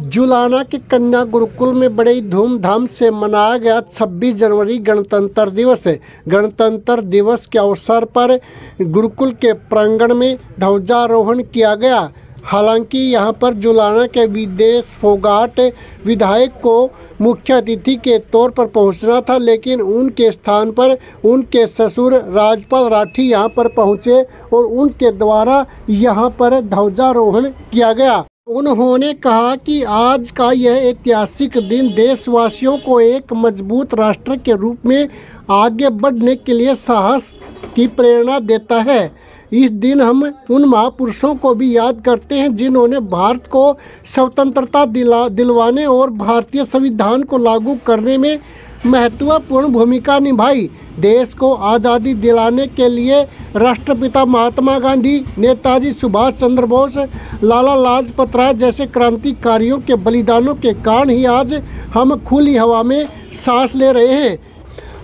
जुलाना के कन्या गुरुकुल में बड़ी धूमधाम से मनाया गया 26 जनवरी गणतंत्र दिवस। गणतंत्र दिवस के अवसर पर गुरुकुल के प्रांगण में ध्वजारोहण किया गया। हालांकि यहां पर जुलाना के विदेश फोगाट विधायक को मुख्य अतिथि के तौर पर पहुंचना था, लेकिन उनके स्थान पर उनके ससुर राजपाल राठी यहां पर पहुंचे और उनके द्वारा यहां पर ध्वजारोहण किया गया। उन्होंने कहा कि आज का यह ऐतिहासिक दिन देशवासियों को एक मजबूत राष्ट्र के रूप में आगे बढ़ने के लिए साहस की प्रेरणा देता है। इस दिन हम उन महापुरुषों को भी याद करते हैं जिन्होंने भारत को स्वतंत्रता दिलवाने और भारतीय संविधान को लागू करने में महत्वपूर्ण भूमिका निभाई। देश को आज़ादी दिलाने के लिए राष्ट्रपिता महात्मा गांधी, नेताजी सुभाष चंद्र बोस, लाला लाजपत राय जैसे क्रांतिकारियों के बलिदानों के कारण ही आज हम खुली हवा में सांस ले रहे हैं।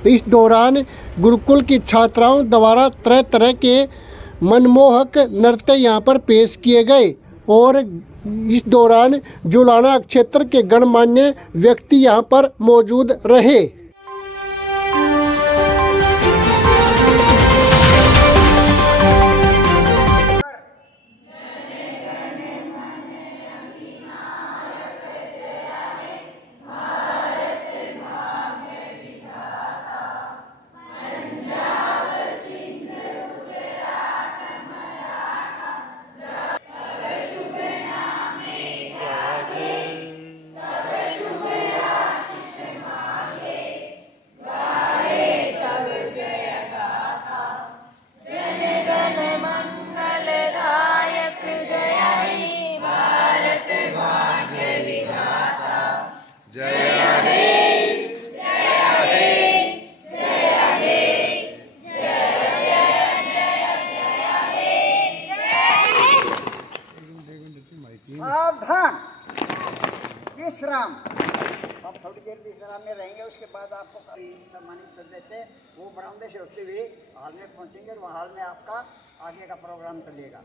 इस दौरान गुरुकुल की छात्राओं द्वारा तरह तरह के मनमोहक नृत्य यहाँ पर पेश किए गए और इस दौरान जुलाना क्षेत्र के गणमान्य व्यक्ति यहाँ पर मौजूद रहे। सावधान, विश्राम। आप थोड़ी देर विश्राम में रहेंगे, उसके बाद आपको सम्मानित सदस्य वो बरामदे से होते हुए हॉल में पहुंचेंगे और वहाँ हॉल में आपका आगे का प्रोग्राम चलेगा।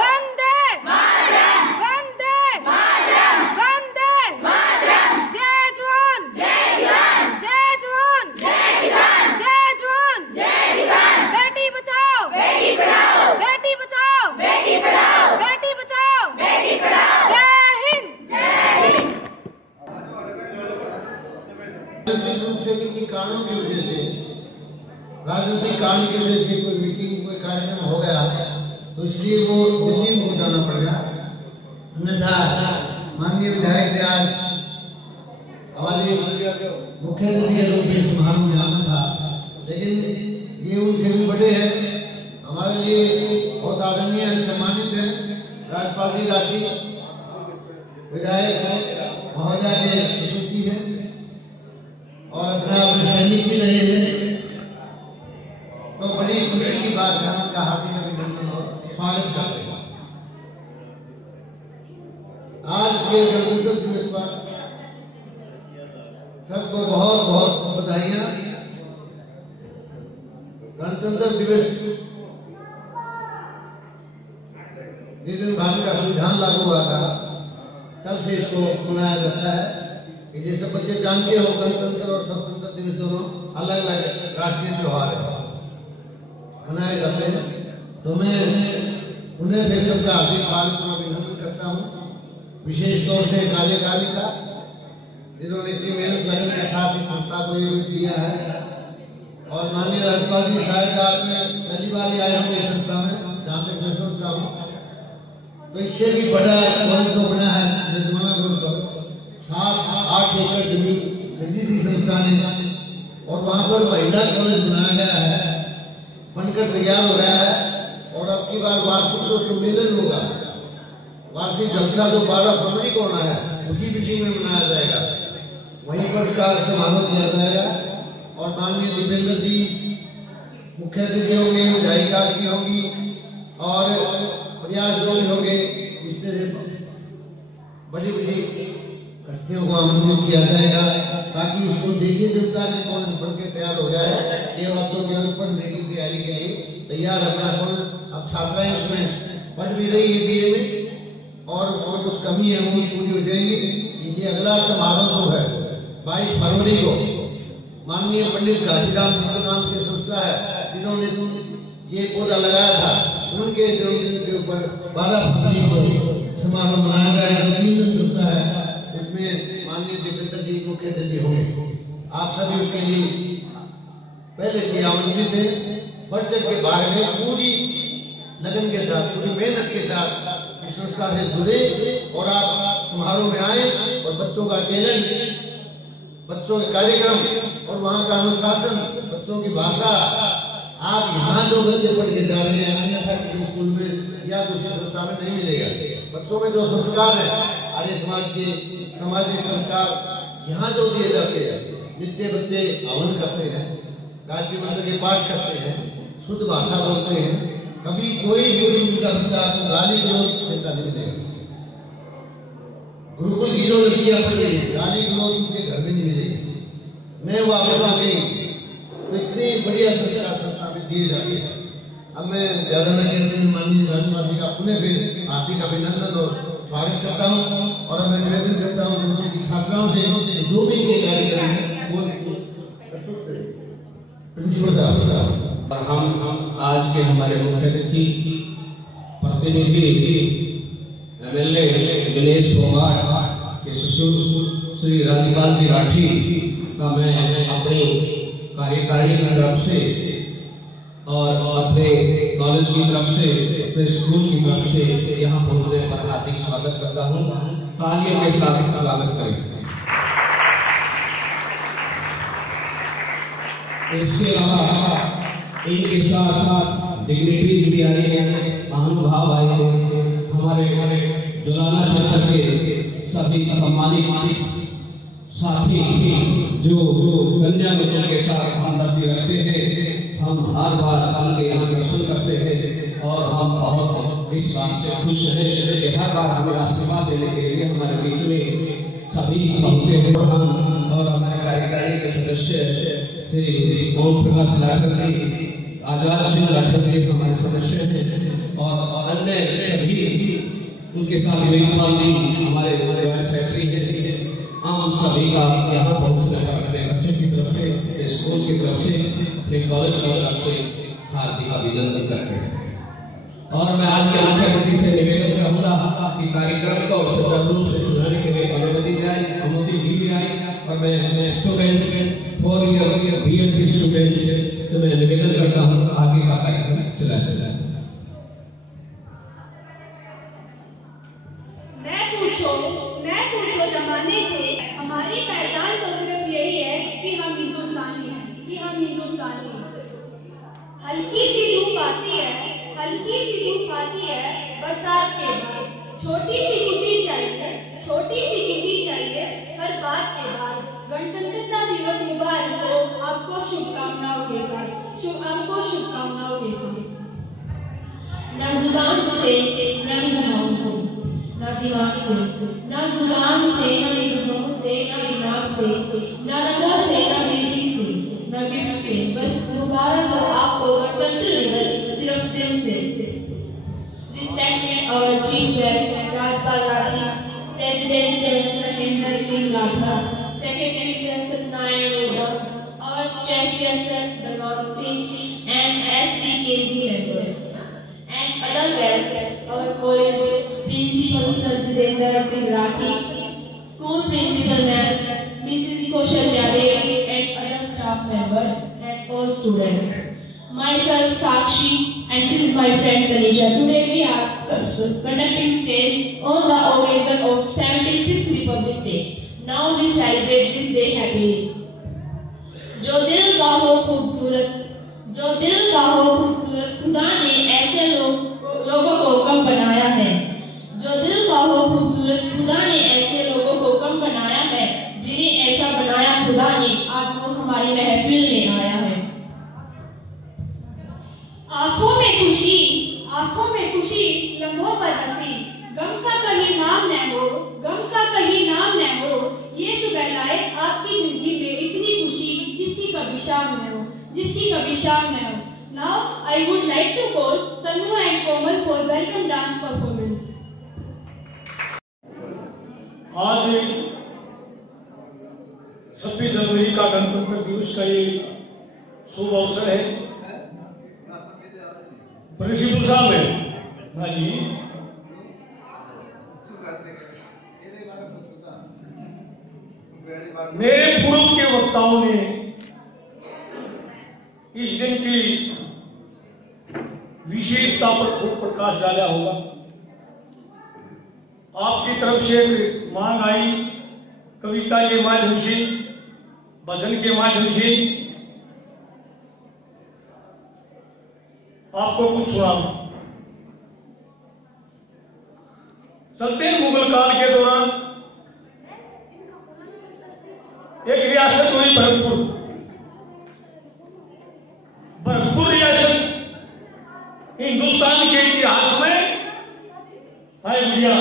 वंदे मातरम, वंदे मातरम, वंदे मातरम। जय जवान, जय किसान, जय जवान, जय किसान, जय जवान, जय किसान। बेटी बचाओ, बेटी पढ़ाओ, बेटी बचाओ, बेटी पढ़ाओ, बेटी बचाओ, बेटी पढ़ाओ। जय हिंद, जय हिंद। राजनीतिक रूप से किसी कारणों की वजह से, राजनीतिक कारण की वजह से कोई मीटिंग, कोई कार्यक्रम हो गया तो इसलिए वो दिल्ली को जाना पड़ गया। अन्यथा माननीय विधायक ने आज हमारे मुख्य अतिथि के रूप में समारोह में आना था, लेकिन ये उनसे भी बड़े हैं, हमारे लिए बहुत आदरणीय है, सम्मानित है। राजपाल जी राठी विधायक महोदय के ससुर है और अपना सैनिक भी रहे हैं, तो बड़ी खुशी की बात है। उनका हार्दिक अभिनंदन और स्वागत करते हैं। आज के गणतंत्र दिवस पर सबको बहुत बहुत बधाइयां। गणतंत्र दिवस जिस दिन भारत का संविधान लागू हुआ था तब से इसको मनाया जाता है। जैसे बच्चे जानते हो, गणतंत्र और स्वतंत्रता दिवस दोनों अलग अलग राष्ट्रीय त्योहार है, मनाए जाते हैं। तो मैं उन्हें फिर सबका हार्दिक स्वागत और अभिनंदन करता हूँ, विशेष तौर से कार्यकारिणी का, जिन्होंने इतनी मेहनत लगन के साथ इस संस्था को ये किया है। और माननीय राज्यपाल जी, शायद आपने पहली बार आए होंगे इस संस्था में, जहाँ तक मैं सोचता हूँ, तो इससे भी बड़ा कॉलेज तो बना है जजमाना रोड पर। 7-8 एकड़ जमीन खरीदी थी संस्था ने और वहाँ पर महिला कॉलेज बनाया गया है, बनकर तैयार हो रहा है। और अब की बार वार्षिक जो सम्मेलन होगा, वार्षिक जलसा जो 12 फरवरी को होना है, उसी बिल्डिंग में मनाया जाएगा, वहीं पर इसका समारोह किया जाएगा। और माननीय दीपेंद्र जी मुख्य अतिथि होंगे, विधायिका की होगी और प्रयास जो भी होंगे, इस तरह से बड़ी बड़ी हस्तियों को आमंत्रित किया जाएगा ताकि इसको देखिए जनता के कॉलेज बन के तैयार हो जाए। ये अब तो निरंतर पढ़ने की तैयारी के लिए तैयार अपना कॉलेज, अब छात्राएं उसमें पढ़ भी रही है BA में, और उसमें कुछ कमी है वो भी पूरी हो जाएंगी। ये अगला समारोह जो है 22 फरवरी को माननीय पंडित घासीराम जिसके नाम से संस्था है, जिन्होंने ये पौधा लगाया था, उनके जन्मदिन के ऊपर 12 फरवरी को समारोह मनाया जाएगा, जो 3 दिन चलता है। उसमें माननीय देवेंद्र जी मुख्य अतिथि होंगे। आप सभी उसके लिए पहले से आमंत्रित हैं। बढ़ चढ़ के भाग में पूरी लगन के साथ, पूरी मेहनत के साथ इस संस्था से जुड़े और आप समारोह में आए और बच्चों का टैलेंट, बच्चों के कार्यक्रम और वहाँ का अनुशासन, बच्चों की भाषा, आप यहाँ जो बच्चे पढ़ के जा रहे हैं अन्यथा किसी स्कूल में या दूसरी संस्था में नहीं मिलेगा। बच्चों में जो संस्कार है, आर्य समाज के सामाजिक संस्कार यहाँ जो दिए जाते हैं, नित्य बच्चे हवन करते हैं, गायत्री मंत्र के पाठ करते हैं, शुद्ध भाषा बोलते हैं, कभी कोई भी गुरुकुल का बच्चा आपको गाली गलौज देता नहीं मिलेगा। गुरुकुल की जो लड़कियां पढ़ रही है, गाली गलौज उनके घर में नहीं मिलेगी, न वापस आ गई। तो इतनी बढ़िया संस्कार संस्था में दिए जाते हैं। अब मैं ज्यादा न कहते हुए माननीय राज्यपाल जी का पुनः फिर हार्दिक अभिनंदन और स्वागत करता हूँ, और मैं निवेदन करता हूँ गुरुकुल की छात्राओं से जो भी ये कार्यक्रम है वो प्रिंसिपल साहब। और हम आज के हमारे मुख्य अतिथि प्रतिनिधि MLA दिनेश फोगाट के ससुर श्री राज्यपाल जी राठी का मैं अपनी कार्यकारिणी की तरफ से और अपने कॉलेज की तरफ से, अपने स्कूल की तरफ से यहाँ पहुँचने पर हार्दिक स्वागत करता हूँ। तालियों के साथ स्वागत करें। इसके अलावा इनके साथ डिग्निटरीज भी आए हैं, महानुभाव आए हैं, हमारे जुलाना क्षेत्र के सभी सम्मानित साथी जो कन्या गुरुकुल के साथ हमदर्दी रखते हैं। हम हर बार उनके यहाँ दर्शन करते हैं और हम बहुत इस बात से खुश हैं कि हर बार हमें आशीर्वाद देने के लिए हमारे बीच में सभी पहुँचे हैं। और हमारे कार्यकारिणी के सदस्य श्री ओम प्रकाश राठौर जी, आजाद सिंह राठौर जी हमारे सदस्य हैं, और अन्य सभी उनके साथ वेदपाल जी हमारे जॉइंट सेक्रेटरी हैं। हम सभी का यहाँ पहुँचने पर अपने बच्चों की तरफ से, स्कूल की तरफ से, अपने कॉलेज की तरफ से हार्दिक अभिनंदन करते हैं। और मैं आज के मुख्य अतिथि से निवेदन चाहूँगा कि कार्यक्रम को सुचारू रूप से चलाने के लिए अनुमति दी जाए, और मैं स्टूडेंट्स 4 ईयर BEd के स्टूडेंट्स से मैं निवेदन करता हूँ आगे का कार्यक्रम चलाया जाए। मैं पूछो जमाने से हमारी पहचान तो सिर्फ यही है कि हम हिंदुस्तानी हैं। हल्की सी धूप आती है बरसात के बाद, छोटी सी खुशी चाहिए हर बात के बाद। गणतंत्रता दिवस मुबारक हो आपको शुभकामनाओं के साथ। न जुबान से न निगाहों से, न दिमाग से, न जुबान से न निगाहों से, न दिमाग से, न रंगों से, न रीडिंग से, न गिफ्ट से, बस मुबारक हो आपको गणतंत्र दिवस सिर्फ दिल से। Respected our Chief Guest Rajpal Rathi, President Sir Mahendra Singh Ladha, Secretary Sir Satyanarayana Gowda, our Chancellor Sir Dalwant Singh, and SPKG members, and other guests, our college Principal Sir Vijender Singh Rathi, School Principal Ma'am Mrs. Kaushalya Devi, and other staff members, and all students. Myself Sakshi, and this is my friend Tanisha. Today we are conducting stage on the occasion of 76th Republic Day. Now we celebrate this day happily. जो दिल का हो खूबसूरत खुदा ने ऐसे लोगों को कम बनाया है। जो दिल का हो खूबसूरत खुदा ने ऐसे लोगों को कम बनाया है, जिन्हें ऐसा बनाया खुदा ने, आज वो हमारी महफिल में आया है। आंखों में खुशी, लम्हों पर हंसी, गम का कहीं नाम न हो, ये सुबह लाए आपकी जिंदगी में इतनी खुशी जिसकी कभी शाम न हो। Now I would like to call Tanu and Komal for welcome dance performance. आज 26 जनवरी का गणतंत्र दिवस का ये शुभ अवसर है। प्रिंसिपल साहब है हाँ जी, मेरे पूर्व के वक्ताओं ने इस दिन की विशेषता पर खूब प्रकाश डाला होगा। आपकी तरफ से एक मांग आई कविता के माध्यम से, भजन के माध्यम से आपको कुछ सुनाऊं। चलते हैं मुगल काल के दौरान एक रियासत हुई भरतपुर। भरतपुर रियासत हिंदुस्तान के इतिहास में है भैया,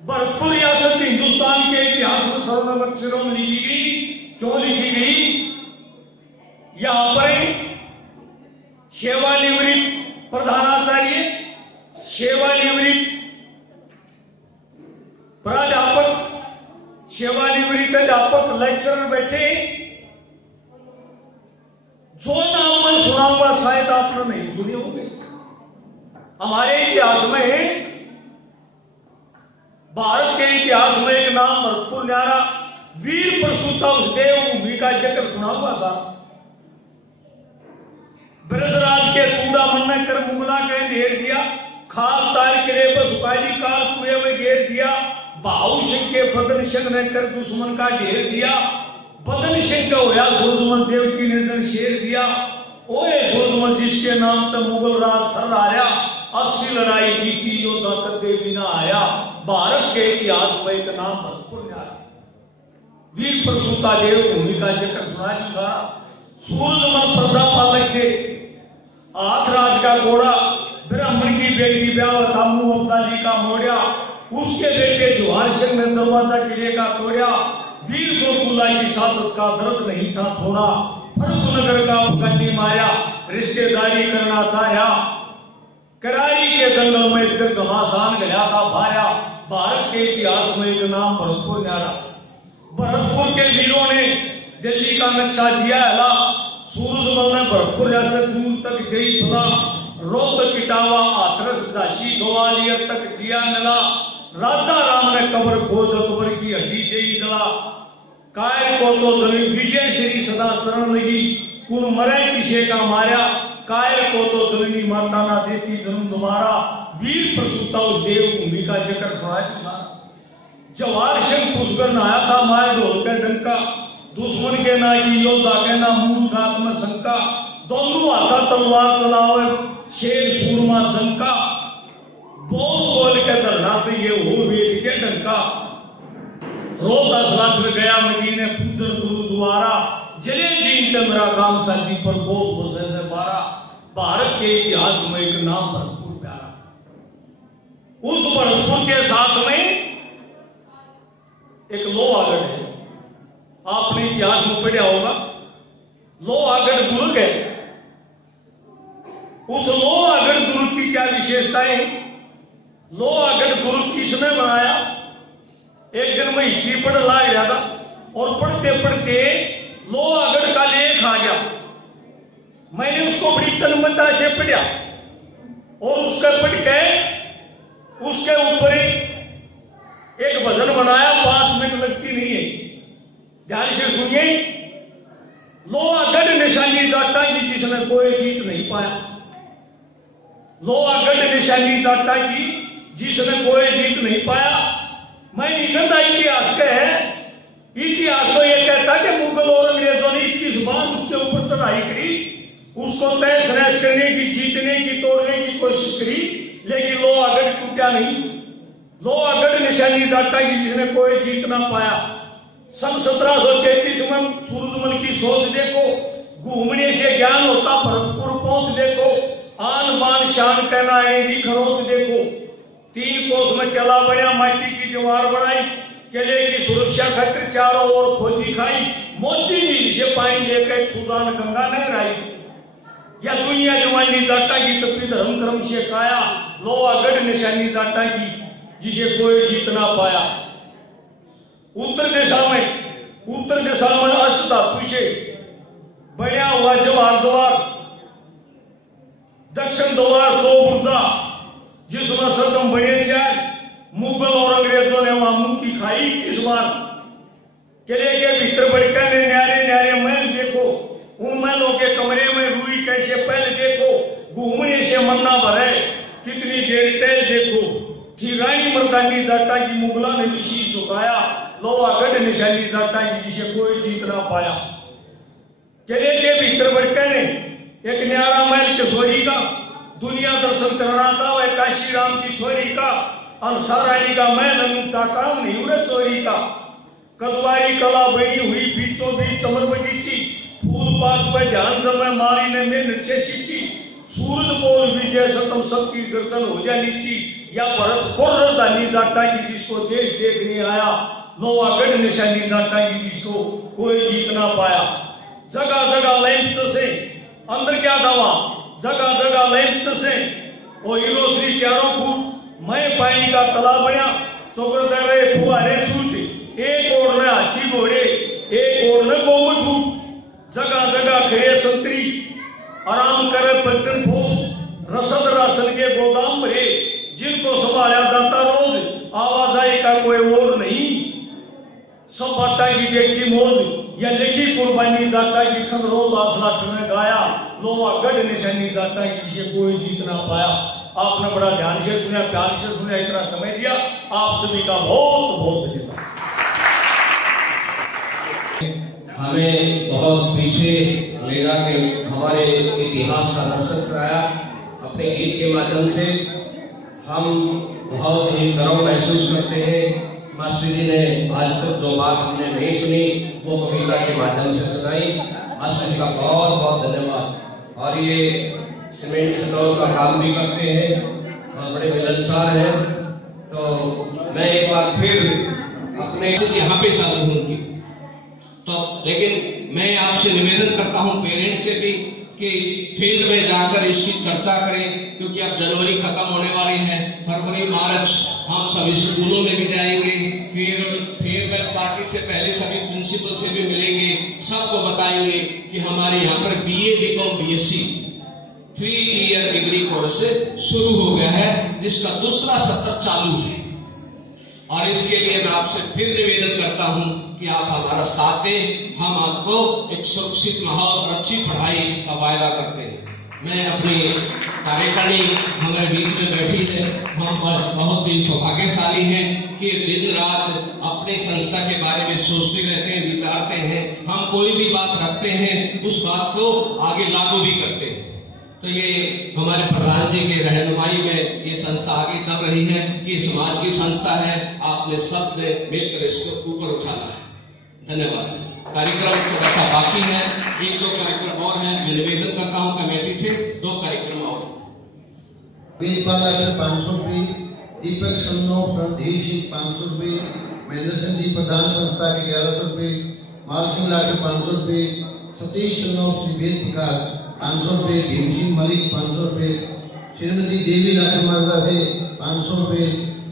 भरतपुर रियासत हिंदुस्तान के इतिहास में स्वर्ण अक्षरों में लिखी गई। क्यों लिखी गई? यहां पर सेवानिवृत्त प्रधानाचार्य, सेवानिवृत्त प्राध्यापक, सेवानिवृत्त अध्यापक, लेक्चरर बैठे। जो नाम मैं सुनाऊंगा शायद आपने नहीं सुने होंगे। हमारे इतिहास में, भारत के इतिहास में एक नाम भरतपुर न्यारा वीर प्रसूता उस देवभूमि का जिक्र सुनाऊंगा साहब। ब्रजराज के चूड़ा मन कर मुगला के घेर दिया, खाल तार किरे पर सुखाली काल कुएं में घेर दिया। बाहु सिंह के बदन सिंह ने कर दुश्मन का घेर दिया। बदन सिंह का होया सूरजमल देव की निर्जन शेर दिया। ओए सूरजमल जिसके नाम पे मुगल राज थर आया, 80 लड़ाई जीती योद्धा कदे भी ना आया। भारत के इतिहास में एक नाम भरतपुर न्यारा वीर प्रसूता देवभूमि का जिक्र सुना था। सूरजमल प्रजा पालक थे, हाथराज का घोड़ा, ब्राह्मण की बेटी ब्याह था मुंह अब्दाली का मोड़िया। उसके बेटे जवाहर सिंह ने दरवाजा किले का तोड़ा। वीर गोकुला की सादत का दर्द नहीं था थोड़ा। फर्रुखनगर का अफगानी माया, रिश्तेदारी करना चाहा। करारी के जंगल में फिर घमासान गया था भाया। भारत के इतिहास में एक नाम भरतपुर न्यारा। भरतपुर के वीरों ने दिल्ली का नक्शा दिया है। सूरजमल ने भरतपुर रियासत दूर तक गई फला। रोहतक, इटावा, हाथरस, झांसी, ग्वालियर तक दिया मिला। राजा राम ने कब्र खोद अकबर की हड्डी दे जला। कायर को तो जली विजय श्री सदा चरण लगी। कुण मरे किसे का मारा, कायर को तो जननी माता ना देती जन्म दोबारा। वीर प्रसूता उस देवभूमि का जिक्र सुनाया। जवाहर सिंह पुष्कर नहाया था मार ढोल के डंका। दुश्मन के ना की योद्धा के ना मूल घात में शंका। दोनों हाथा तलवार चलावे शेर सूरमा शंका। बोल बोल के धरना से ये हो वेद के डंका। रोहतास रात्र गया मदीने पूजन गुरुद्वारा। जले जीन ते मेरा काम शांति पर दोष बसे से बारा। भारत के इतिहास में एक नाम भरतपुर प्यारा। उस भरतपुर के साथ में एक लोहागढ़ है। आपने इतिहास में पढ़ा होगा। लोहागढ़ दुर्ग है। उस लोहागढ़ दुर्ग की क्या विशेषताएं? लोहागढ़ दुर्ग किसने बनाया? एक दिन मैं हिस्ट्री पढ़ ला गया था और पढ़ते पढ़ते लोहागढ़ का लेख आ गया। मैंने उसको बड़ी तन्मयता से पढ़ा और उसका पढ़ के उसके ऊपर एक भजन बनाया। 5 मिनट लगती नहीं है, ध्यान से सुनिए। लोहागढ़ निशानी जाता की जिसने कोई जीत नहीं पाया। लोहागढ़ निशानी जाता की जिसने कोई जीत नहीं पाया। मैंने गंदा इतिहास का है। इतिहास तो यह कहता कि मुगल और अंग्रेजों ने 21 बार उसके ऊपर चढ़ाई करी, उसको तहस नहस करने की, जीतने की, तोड़ने की कोशिश करी, लेकिन लोहागढ़ टूटा नहीं। लोहागढ़ निशानी जाता की जिसने कोई जीत ना पाया। सन 1733 में सूरजमल की सोच देखो। घूमने से ज्ञान होता, भरतपुर पहुंच देखो। आन बान शान कहना है खरोच देखो। 3 कोस में किला बना, माटी की दीवार बनाई। किले की सुरक्षा खातिर चारों ओर खोदी खाई। मोती झील से पानी लेकर सुजान गंगा नहर आई। या दुनिया जवानी जाटा की तपी धर्म क्रम से काया लोहागढ़ निशानी जाटा की जिसे कोई जीत ना पाया। उत्तर दिशा में अष्ट धातु से बना हुआ जवाहर द्वार, दक्षिण द्वार चौबुर्जा, जिसमें सदम बने चार, मुगल और अंग्रेजों ने वहां मुंह की खाई किस बार। किले के भीतर बड़का ने न्यारे न्यारे महल देखो, उन महलों के कमरे में रुई कैसे पहले देखो, घूमने से मन ना भरे कितनी देर टहल देखो। थी रानी मर्दानी जाटा की मुगला ने भी शीश झुकाया, लोहागढ़ निशानी जाटा की जिसे कोई जीत ना पाया। किले के भीतर बड़का ने एक न्यारा महल किशोरी का, दुनिया दर्शन करना चाहे काशी राम की छोरी का, अंसारानी का महल अनुता काम नहीं उड़े चोरी का। कदवारी कला बनी हुई बीचों बीच चमर बगीची, फूल पात पर ध्यान जमे मारी ने मेहनत से सींची। सूरज बोल विजय सतम सबकी गर्दन हो जा नीची, या भरतपुर राजधानी जाटा की जिसको देश देखने आया, लोहागढ़ निशानी जाटा की जिसको कोई जीत ना पाया। जगह जगह लैंप से अंदर क्या दवा, जगह जगह लैंप से वो हीरो श्री चारों फूट मैं पानी का तालाब बना, चौकर रहे फुहारे छूट, एक ओर में हाथी घोड़े एक ओर में गोम ठूट। जगह जगह खड़े संतरी आराम करे पलटन फौज, रसद राशन के गोदाम भरे, जिनको संभाला जाता रोज, आवाजाही का कोई और नहीं। सब बाटा की देखी मौज, या लिखी कुर्बानी जाता की छंद रोज आसलाठ में गाया, लोहागढ़ निशानी जाता की जिसे कोई जीत ना पाया। आपने बड़ा ध्यान से सुना, प्यार से सुना, इतना समय दिया, आप सभी का बहुत बहुत धन्यवाद। हमें बहुत पीछे ले जाके हमारे इतिहास का दर्शन कराया अपने गीत के माध्यम से। हम बहुत ही गर्व महसूस करते हैं। मास्टर जी ने आज तक जो बात हमने नहीं सुनी वो कविता के माध्यम से सुनाई। मास्टर जी का बहुत बहुत धन्यवाद। और ये सीमेंट स्टोर का काम भी करते हैं और बड़े मिलनसार हैं। तो मैं एक बार फिर अपने यहाँ पे चालू होंगी, तो लेकिन मैं आपसे निवेदन करता हूँ पेरेंट्स से भी कि फील्ड में जाकर इसकी चर्चा करें, क्योंकि अब जनवरी खत्म होने वाली है, फरवरी मार्च हम सभी स्कूलों में भी जाएंगे, फिर फेयरवेल पार्टी से पहले सभी प्रिंसिपल से भी मिलेंगे, सबको बताएंगे कि हमारे यहाँ पर BA BCom BSc 3 year degree course शुरू हो गया है, जिसका दूसरा सत्र चालू है। और इसके लिए मैं आपसे फिर निवेदन करता हूं कि आप हमारा साथ दें। हम आपको एक सुरक्षित माहौल, अच्छी पढ़ाई का वायदा करते हैं। मैं अपनी कार्यकारिणी हमारे बीच में बैठी है, हम बहुत ही सौभाग्यशाली हैं कि दिन रात अपनी संस्था के बारे में सोचते रहते हैं, विचारते हैं। हम कोई भी बात रखते हैं उस बात को आगे लागू भी करते हैं। तो ये हमारे प्रधान जी के रहनुमाई में ये संस्था आगे चल रही है। ये समाज की संस्था है, आपने सब ने मिलकर इसको ऊपर उठाना है। धन्यवाद। कार्यक्रम थोड़ा सा बाकी है, 1-2 कार्यक्रम और हैं। मैं निवेदन करता हूँ कमेटी से 2 कार्यक्रम और। वीरपाल 500 रुपये, दीपक सन्नो रणधीर सिंह 500 रुपये, महेंद्र सिंह जी प्रधान संस्था के 1100 रुपये, माल सिंह लाठर 500 रुपये, सतीश सन्नो श्री वेद प्रकाश 500 रुपये, भीम सिंह मलिक 500 रुपये, श्रीमती देवी लाठर माजरा से 500 रुपये,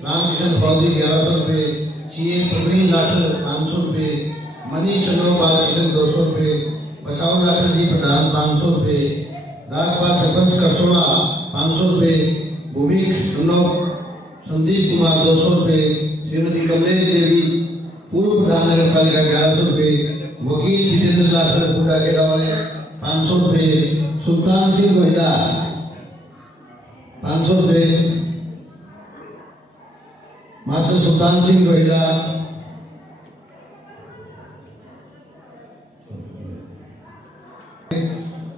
रामकिशन फौजी 1100 रुपये, CA प्रवीण लाठर 500 रुपये, मनीष सन्नो बालकिशन 200 रुपये, बसाव लाठर जी प्रधान 500 रुपये, राजपाल सरपंच करसोड़ा 500 रुपये, भूमिक सन्नो संदीप कुमार 200 रुपये, श्रीमती कमलेश देवी पूर्व प्रधान नगर पालिका 1100 रुपये, वकील विजेंद्र लाठर पूरा के वाले 500 रुपये, सुल्तान सिंह गोहिला 500 रुपये, मास्टर सुल्तान सिंह गोहिला,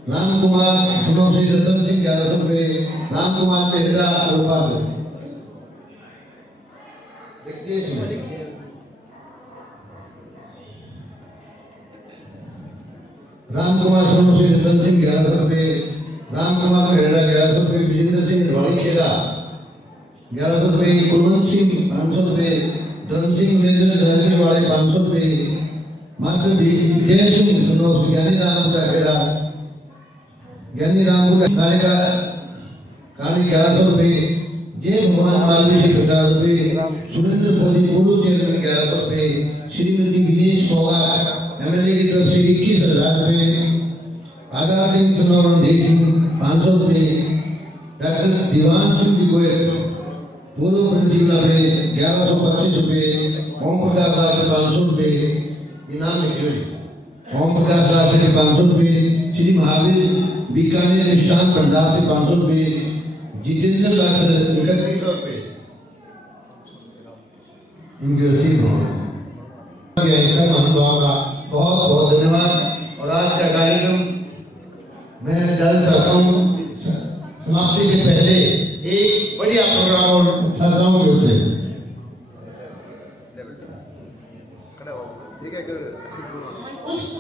राम कुमार सुनो श्री रतन सिंह 1100 रुपये, राम कुमार तेहरा गोपाल राम कुमार सोनू श्री रतन सिंह 1100 रुपये, राम कुमार खेड़ा 1100 रुपये, विजेंद्र सिंह ढोली खेड़ा 1100 रुपये, कुलवंत सिंह 500 रुपये, धन सिंह मेजर धनसिंह वाले 500 रुपये, मास्टर जय सिंह सनोज ज्ञानी रामपुरा खेड़ा ज्ञानी रामपुर काली 1100 रुपये, जय भगवान मालवी जी 50 रुपये, सुरेंद्र मोदी पूर्व चेयरमैन 1100 रुपये, श्रीमती विनेश फोगाट एमएलए की तरफ से 21,000 रुपये, आजाद सिंह सनोवर देव सिंह 500 रुपये, डॉक्टर दीवान सिंह जी गोयल पूर्व प्रिंसिपल अपने 1125 रुपये, ओम प्रकाश साहब से 500 रुपये इनाम मिले। ओम प्रकाश साहब से 500 रुपये, श्री महावीर बीकानेर निष्ठान भंडार से 500 रुपये, जितेंद्र दास 3100 रुपये इनके रसीद ऐसा महानुभाव का बहुत बहुत धन्यवाद। और आज का कार्यक्रम मैं जल्द चाहता हूँ समाप्ति से पहले एक बढ़िया प्रोग्राम और छात्राओं की ओर से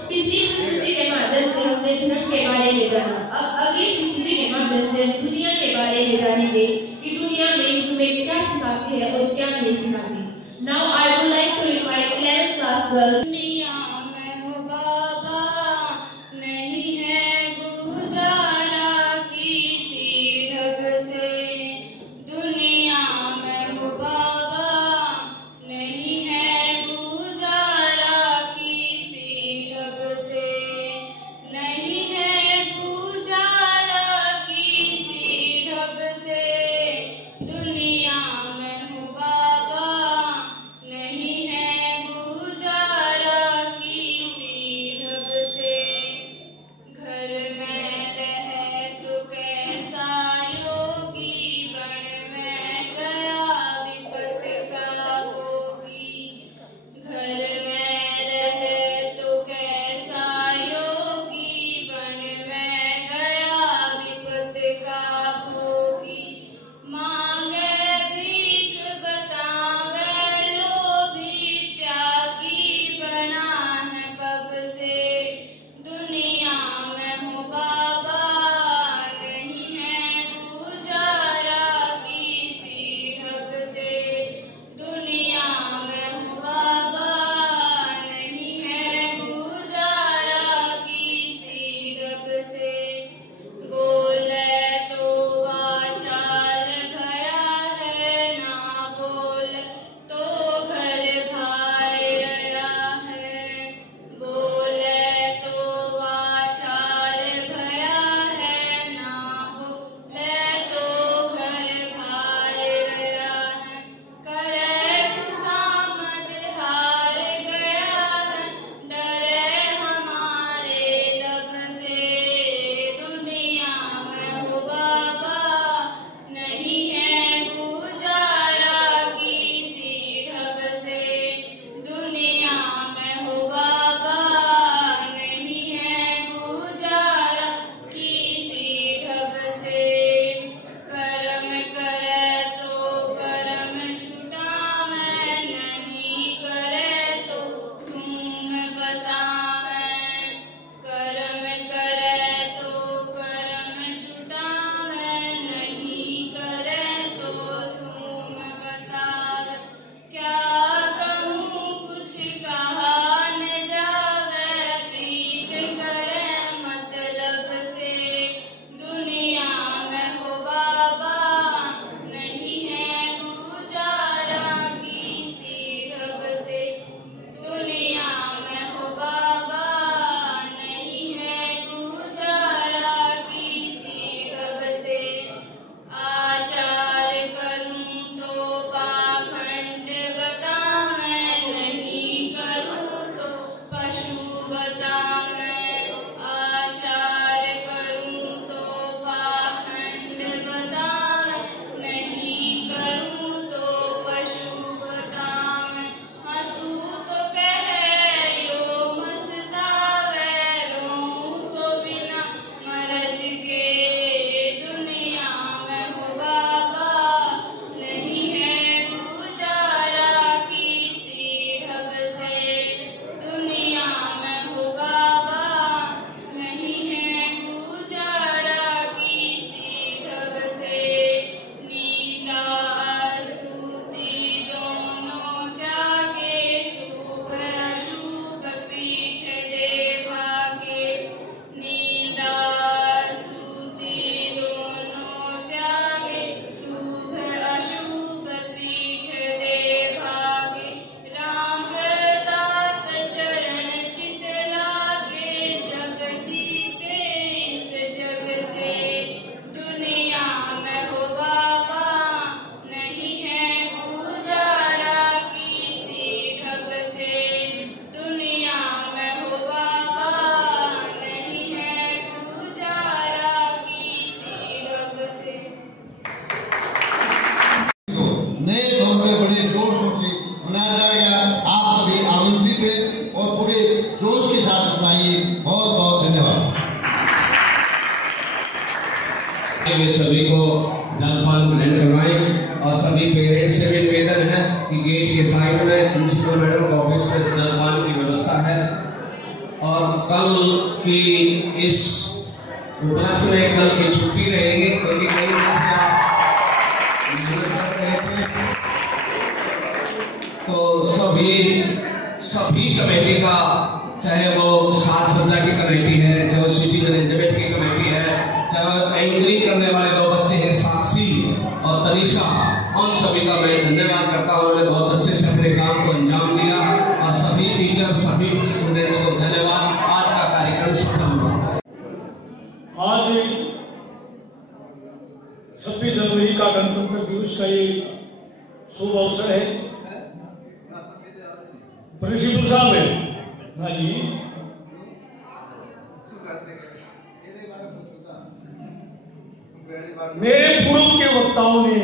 पिछली प्रस्तुति के माध्यम से हमने धर्म के बारे में जाना। अब अगली प्रस्तुति के माध्यम से दुनिया के बारे में जानेंगे कि दुनिया में हमें क्या सिखाती है और क्या नहीं सिखाती। Now I would like to invite 11th class girls. दुनिया में हो बाबा नहीं है गुजारा किसी ढब से, दुनिया में हो बाबा नहीं है गुजारा किसी ढब से, नहीं है गुजारा किसी ढब से, दुनिया में हो बाबा नहीं है गुजारा नए भवन में बड़े जोर शोर से मनाया जाएगा। आप सभी आमंत्रित हैं और पूरे जोश के साथ सुनाइए। बहुत बहुत धन्यवाद। सभी को जलपान ग्रहण करवाएं और सभी पेरेंट्स से भी निवेदन है कि गेट के साइड में प्रिंसिपल मैडम का ऑफिस में जलपान की व्यवस्था है। और कल की इस उपलक्ष्य में कल की छुट्टी रहेगी क्योंकि कई दिन से आप मेहनत कर रहे थे। तो सभी कमेटी का, चाहे वो साज सज्जा की कमेटी है, जो सिटी मैनेजमेंट की कमेटी है, चाहे एंकरिंग करने वाले दो बच्चे हैं साक्षी और तनिषा, उन सभी का मैं धन्यवाद करता हूँ। उन्होंने बहुत अच्छे से अपने काम को अंजाम दिया और सभी टीचर सभी स्टूडेंट्स को धन्यवाद। आज का कार्यक्रम सफल हुआ। आज 26 जनवरी का गणतंत्र दिवस का ये शुभ अवसर है। प्रिंसिपल साहब है हाँ जी, मेरे पूर्व के वक्ताओं ने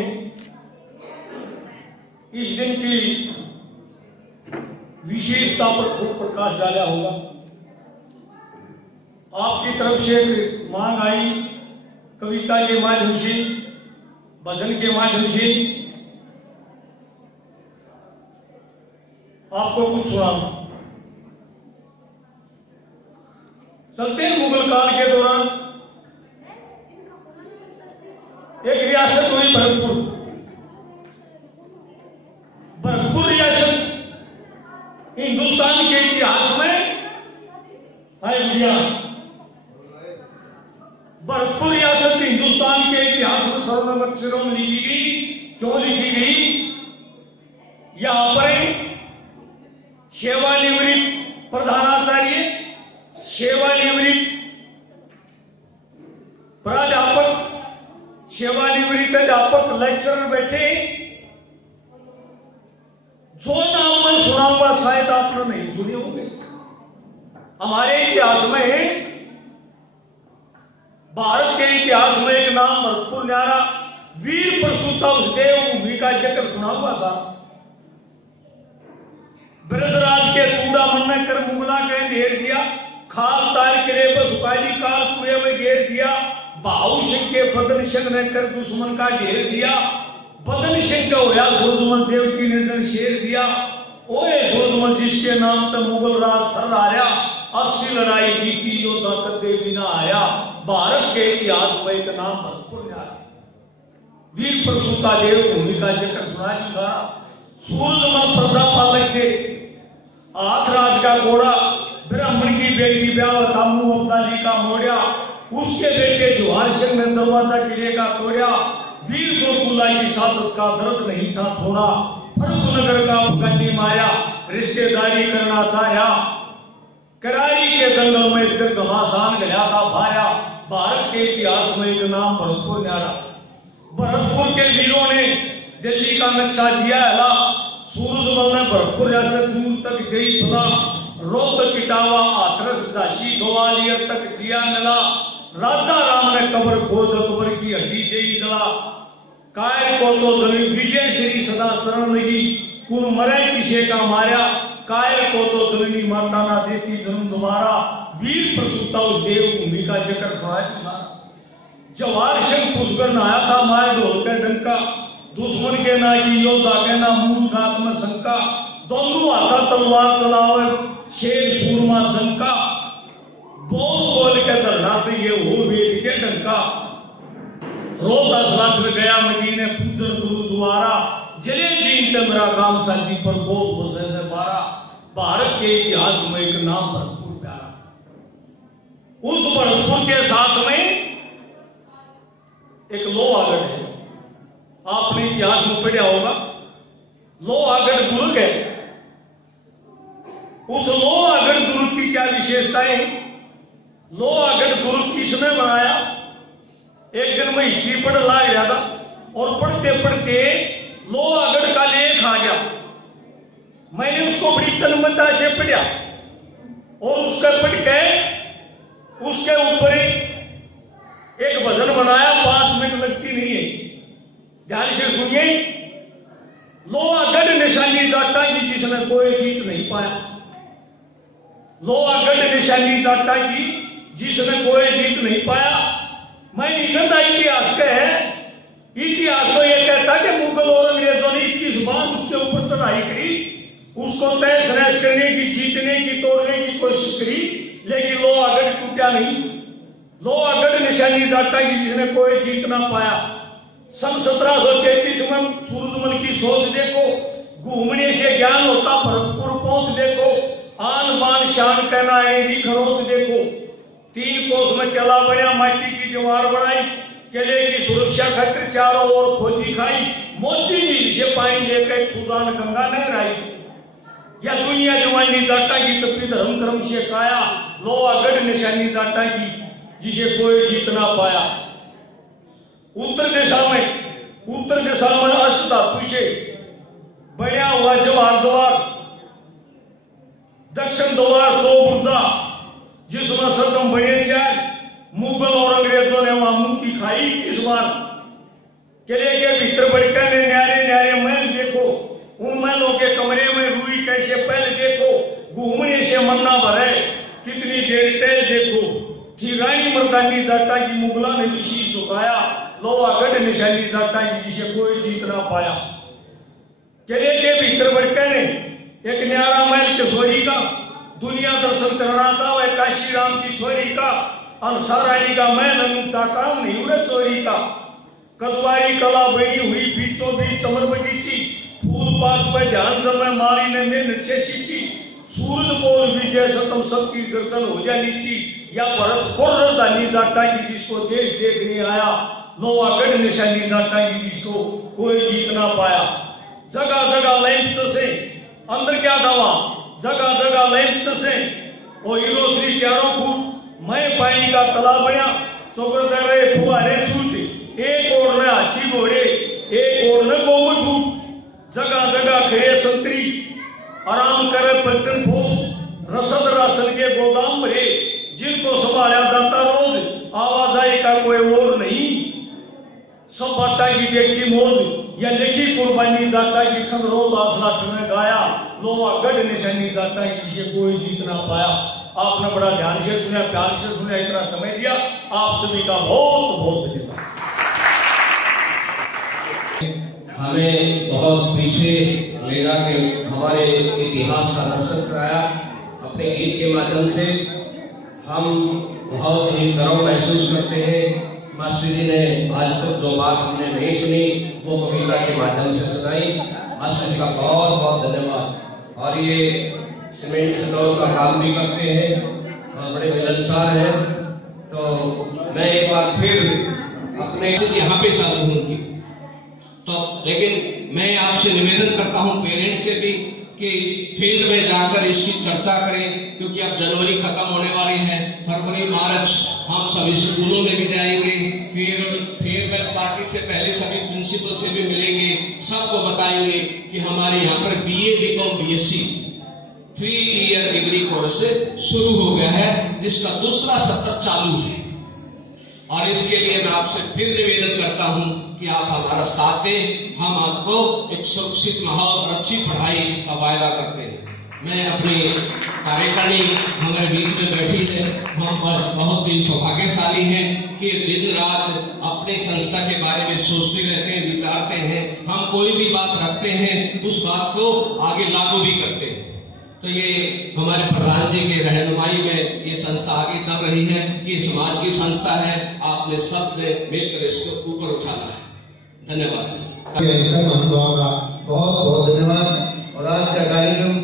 इस दिन की विशेषता पर खूब प्रकाश डाला होगा। आपकी तरफ से मांग आई कविता के माध्यम से, भजन के माध्यम से आपको कुछ सुनाऊं। चलते हैं मुगल काल के दौरान एक रियासत हुई भरतपुर। भरतपुर रियासत हिंदुस्तान के इतिहास में है भैया, भरतपुर रियासत हिंदुस्तान के इतिहास में स्वर्णिम अक्षरों में लिखी गई। क्यों लिखी गई? यहां पर सेवानिवृत्त प्रधानाचार्य, सेवानिवृत्त प्राध्यापक, सेवानिवृत्त अध्यापक, लेक्चरर बैठे। जो नाम मैं सुनाऊंगा शायद आपने नहीं सुने होंगे। हमारे इतिहास में, भारत के इतिहास में एक नाम भरतपुर न्यारा वीर प्रसूता उस देवभूमि का जिक्र सुनाऊंगा साहब। ब्रजराज के चूड़ा मन कर मुगला के घेर दिया, खाल तार किरे पर सुकाई काल कुएं में घेर दिया। बाहु सिंह के बदन सिंह ने कर दुश्मन का घेर दिया। बदन सिंह का होया सूरजमल देव की नजर शेर दिया। ओए सूरजमल जिसके नाम पे मुगल राज थर आया, 80 लड़ाई जीती योद्धा कदे भी ना आया। भारत के इतिहास में एक नाम भरतपुर न्यारा वीर प्रसूता देव भूमि का जिक्र सुना। सूरजमल प्रजा पालक थे, हाथराज का घोड़ा, ब्राह्मण की बेटी ब्याह था मुंह अब्दाली का मोड़िया। उसके बेटे जवाहर सिंह ने दरवाजा किले का तोड़ा। वीर गोकुला की सादत का दर्द नहीं था थोड़ा। फर्क नगर का गंडी माया, रिश्तेदारी करना चाहा। करारी के जंगल में फिर घमासान गया था भाया। भारत के इतिहास में एक नाम भरतपुर न्यारा। भरतपुर के वीरों ने दिल्ली का नक्शा दिया है। सूरजमल ने भरतपुर से दूर तक गई फला। रोहतक इटावा हाथरस झांसी ग्वालियर तक दिया नला। राजा राम ने कब्र खोद कब्र की हड्डी दे जला। कायर को तो जमीन विजय श्री सदा चरण लगी। कुन मरे किसे का मारा, कायर को तो जननी माता ना देती जन्म दोबारा। वीर प्रसूता उस देवभूमि का जिक्र सुनाया। जवाहर सिंह पुष्कर नहाया था मार ढोल के डंका। दुश्मन के ना की योद्धा के ना मूल गात में शंका। दोनों हाथा तलवार चलावे शेर सूरमा शंका। बोल बोल के धरना से ये हो वेद के डंका। रोहतास रात्र गया मदीने पूजन गुरुद्वारा। जले जीन ते मेरा काम शांति पर बोस बसे से बारा। भारत के इतिहास में एक नाम भरतपुर प्यारा। उस भरतपुर के साथ में एक लोहागढ़ है। आपने इतिहास में पढ़ा होगा। लोहागढ़ दुर्ग है। उस लोहागढ़ दुर्ग की क्या विशेषताएं? लोहागढ़ दुर्ग किसने बनाया? एक दिन मैं हिस्ट्री पढ़ लाग रहा था और पढ़ते पढ़ते लोहागढ़ का लेख आ गया। मैंने उसको बड़ी तन्मयता से पढ़ा और उसका पढ़ के उसके ऊपर एक भजन बनाया। 5 मिनट लगती नहीं है, ध्यान से सुनिए। लोहागढ़ निशानी जाटा की जिसने कोई जीत नहीं पाया। लोहागढ़ निशानी जाटा की जिसने कोई जीत नहीं पाया। मैं निगंदा इतिहास के है, इतिहास तो यह कहता कि मुगल और अंग्रेजों ने 21 बार उसके ऊपर चढ़ाई करी, उसको तहस नहस करने की, जीतने की, तोड़ने की कोशिश करी, लेकिन लोहागढ़ टूटा नहीं। लोहागढ़ निशानी जाटा की जिसने कोई जीत ना पाया। सन 1733 में सूरजमल की सोच देखो, घूमने से ज्ञान होता भरतपुर पहुंच देखो, आन बान शान कहना है खरोच देखो। 3 कोस में किला बना, माटी की दीवार बनाई, किले की सुरक्षा खातिर चारों ओर खोदी खाई, मोती झील से पानी लेकर सुजान गंगा नहर आई। या दुनिया जवानी जाटा की तपी धर्म कर्म से काया, लोहागढ़ निशानी जाटा की जिसे कोई जीत ना पाया। उत्तर दिशा में अष्ट धातु से बना हुआ जवाहर द्वार, दक्षिण द्वार 2 बुर्जा, जिसमें सदम बने 4। मुगल और अंग्रेजों ने वहां मुंह की खाई 21 बार। किले के भीतर बढ़कर न्यारे न्यारे महल देखो, उन महलों के कमरे में रुई कैसे पहले देखो, घूमने से मन ना भरे, कितनी देर टहल देखो। थी रानी मर्दानी जाटा की मुगला ने भी शीश झुकाया, लोहागढ़ निशानी जाटा की जिसे कोई जीत ना पाया। किले के भीतर बढ़कर एक न्यारा महल किशोरी का, दुनिया दर्शन करना चाहे काशी राम की छोरी का, अंसारानी का महल अनुता काम नहीं उड़े चोरी का। कदवारी कला बनी हुई बीचों बीच चमर बगीची, फूल पात पर ध्यान जमे मारी ने मेहनत से सींची। सूरज बोल विजय सतम सबकी गर्दन हो जा नीची, या भरतपुर राजधानी जाटा की जिसको देश देखने आया, लोहागढ़ निशानी जाटा की जिसको कोई जीत ना पाया। जगह जगह लैंप से अंदर क्या दवा, जगह जगह लैंप से और रोशनी 4 फुट, मैं पानी का तालाब बना, चौकड़े रहे फुहारे छूट, एक ओर ने हाथी घोड़े, एक ओर ने गोमठ छूट। जगह जगह खड़े संतरी, आराम करे पलटन फौज, रसद राशन के गोदाम भरे, जिनको संभाला जाता रोज, आवाजाही का कोई और नहीं। सब बाटा की देखी मौज, या लिखी कुर्बानी जाता की छंद रोज आसलाठ में गाया, लोहागढ़ निशानी जाता की जिसे कोई जीत ना पाया। आपने बड़ा ध्यान से सुना, प्यार से सुना, इतना समय दिया, आप सभी का बहुत बहुत धन्यवाद। हमें बहुत पीछे ले जाके हमारे इतिहास का दर्शन कराया अपने गीत के माध्यम से। हम बहुत ही गर्व महसूस करते हैं। मास्टर जी ने आज तक जो बात हमने नहीं सुनी वो कविता के माध्यम से सुनाई। मास्टर जी का बहुत बहुत धन्यवाद। और ये सीमेंट स्टोर का काम भी करते हैं और बड़े मिलनसार हैं। तो मैं एक बार फिर अपने यहाँ पे चालू होंगी, तो लेकिन मैं आपसे निवेदन करता हूँ पेरेंट्स से भी कि फील्ड में जाकर इसकी चर्चा करें, क्योंकि अब जनवरी खत्म होने वाली है, फरवरी मार्च हम सभी स्कूलों में भी जाएंगे, फिर फेयरवेल पार्टी से पहले सभी प्रिंसिपल से भी मिलेंगे, सबको बताएंगे कि हमारे यहाँ पर BA BCom BSc 3 year degree course शुरू हो गया है, जिसका दूसरा सत्र चालू है। और इसके लिए मैं आपसे फिर निवेदन करता हूं कि आप हमारा साथ दें। हम आपको एक सुरक्षित माहौल और अच्छी पढ़ाई का वायदा करते हैं। मैं अपनी कार्यकारिणी हमारे बीच में बैठी है, हम बहुत ही सौभाग्यशाली हैं कि दिन रात अपने संस्था के बारे में सोचते रहते हैं, विचारते हैं। हम कोई भी बात रखते हैं उस बात को आगे लागू भी करते हैं। तो ये हमारे प्रधान जी के रहनुमाई में ये संस्था आगे चल रही है। ये समाज की संस्था है, आपने सब ने मिलकर इसको ऊपर उठाना है। धन्यवाद। बहुत बहुत धन्यवाद। और आज का कार्यक्रम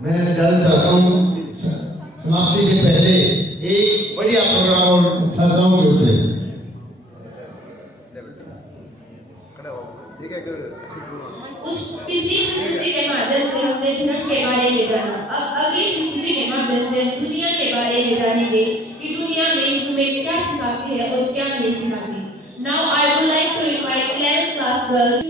मैं जानना चाहता हूँ समाप्ति से पहले एक बढ़िया प्रोग्राम और छात्राओं की ओर से पिछली प्रस्तुति के माध्यम से हमने धर्म के बारे में जाना। अब अगली प्रस्तुति के माध्यम से दुनिया के बारे में जानेंगे कि दुनिया में हमें क्या सिखाती है और क्या नहीं सिखाती। Now I would like to invite 11th class girls.